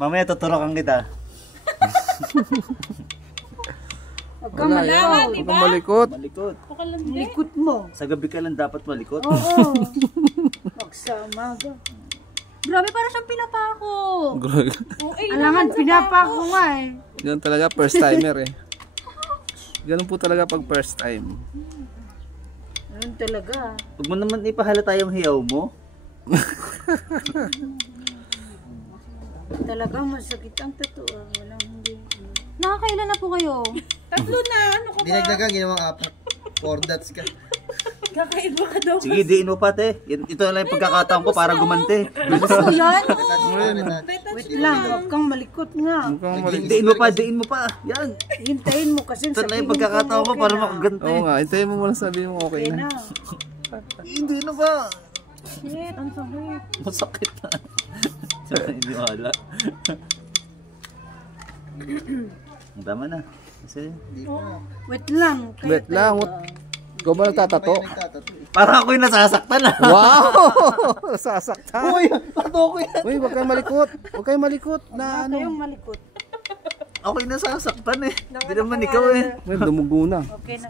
Mamaya tuturokan kita. Huwag kang malawan, Huwag kang malikot. Malikot. likot mo. Sa gabi ka lang dapat malikot. Oo. Huwag sa umaga. Grabe, parang siyang pinapako. Alangan, pinapako nga eh. Ganun talaga, first timer eh. Ganun po talaga pag first time. Ganun talaga. Huwag mo naman ipahalata yung hiyaw mo. Talagang masakit ang totoo. Walang hindi. Nakakailan na po kayo? Tatlo na, ano ka ba? Dinagdagan, ginawang 4. 4 dots ka. Kakaiba ka daw. Sige, diin mo pa, te. Ito na lang yung pagkakataon ko para gumante. Gusto ko yan? Wait lang, huwag kang malikot nga. Huwag kang malikot. Diin mo pa. Yan. Hintayin mo kasi Ito na sabihin yung pagkakataon ko para makagante. Oo nga, hintayin mo muna sabihin mo okay Okay na. na. Hindi na ba? Shit, ang sakit. Masakit na. Hindi wala. Tama na. Kasi, Wait lang. Wait lang. Ikaw ba nagtatato? para ako yung nasasaktan na. Wow! Sasaktan. Uy, pato ko yan. Uy, huwag kayong malikot. Huwag kayong malikot na Ano ano. yung malikot? Ako yung nasasaktan eh. Hindi naman ikaw eh. Uy, dumugo na. Okay na.